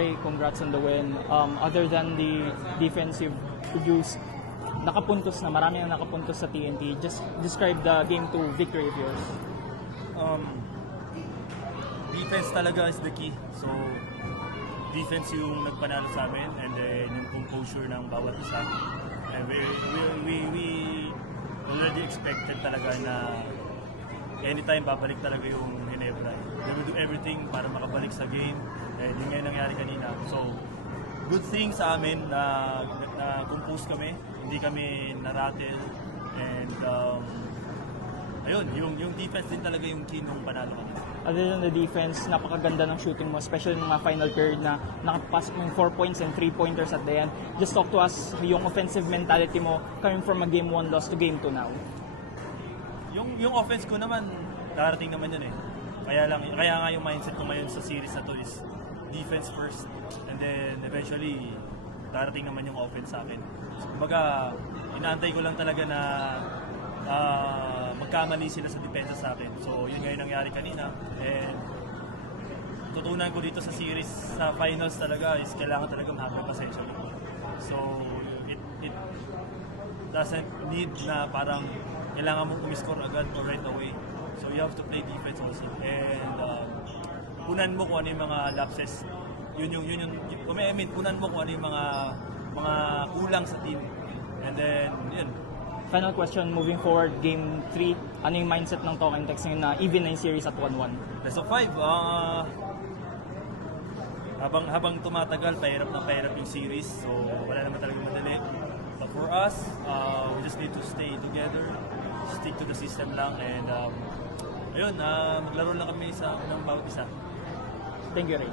Ray, congrats on the win. Other than the defense you've produced, nakapuntos na, marami na nakapuntos sa TNT. Just describe the game 2 victory of yours. Defense talaga is the key. So, defense yung nagpanalo sa amin, and then yung composure ng bawat isa. And we already expected talaga na anytime babalik talaga yung Ginebra. They will do everything para makabalik sa game. And yun nga yung nangyari kanina. So, good thing sa amin na compose kami, hindi kami narattle. And ayun, yung defense din talaga yung key nung panalo kami. Other than the defense, napakaganda ng shooting mo, especially ng mga final period na nakapasok ng 4 points and 3-pointers at the end. Just talk to us yung offensive mentality mo coming from a game 1 loss to game 2 now. Yung offense ko naman, darating naman yun eh. Kaya nga yung mindset ko ngayon sa series na to is defense first, and then eventually darating naman yung offense sa akin. So, kumbaga, inaantay ko lang talaga na magkamali sila sa depensa sa akin. So, yun nga yung nangyari kanina. And tutunan ko dito sa series, sa finals talaga, is kailangan talaga mahaba pasensya. So, it doesn't need na parang kailangan mong umiscore agad or right away. So, you have to play defense also. And punan mo kung ano yung mga lapses. Punan mo kung ano yung mga kulang sa team. And then, yun. Final question, moving forward, game 3, ano yung mindset ng Talking Tex ngayon na even na yung series at 1-1? Best of 5, habang tumatagal, pahirap yung series. So, wala naman talaga madali. But for us, we just need to stay together, stick to the system lang, and ayun, maglaro lang kami ng bawat isa. Thank you, Ray.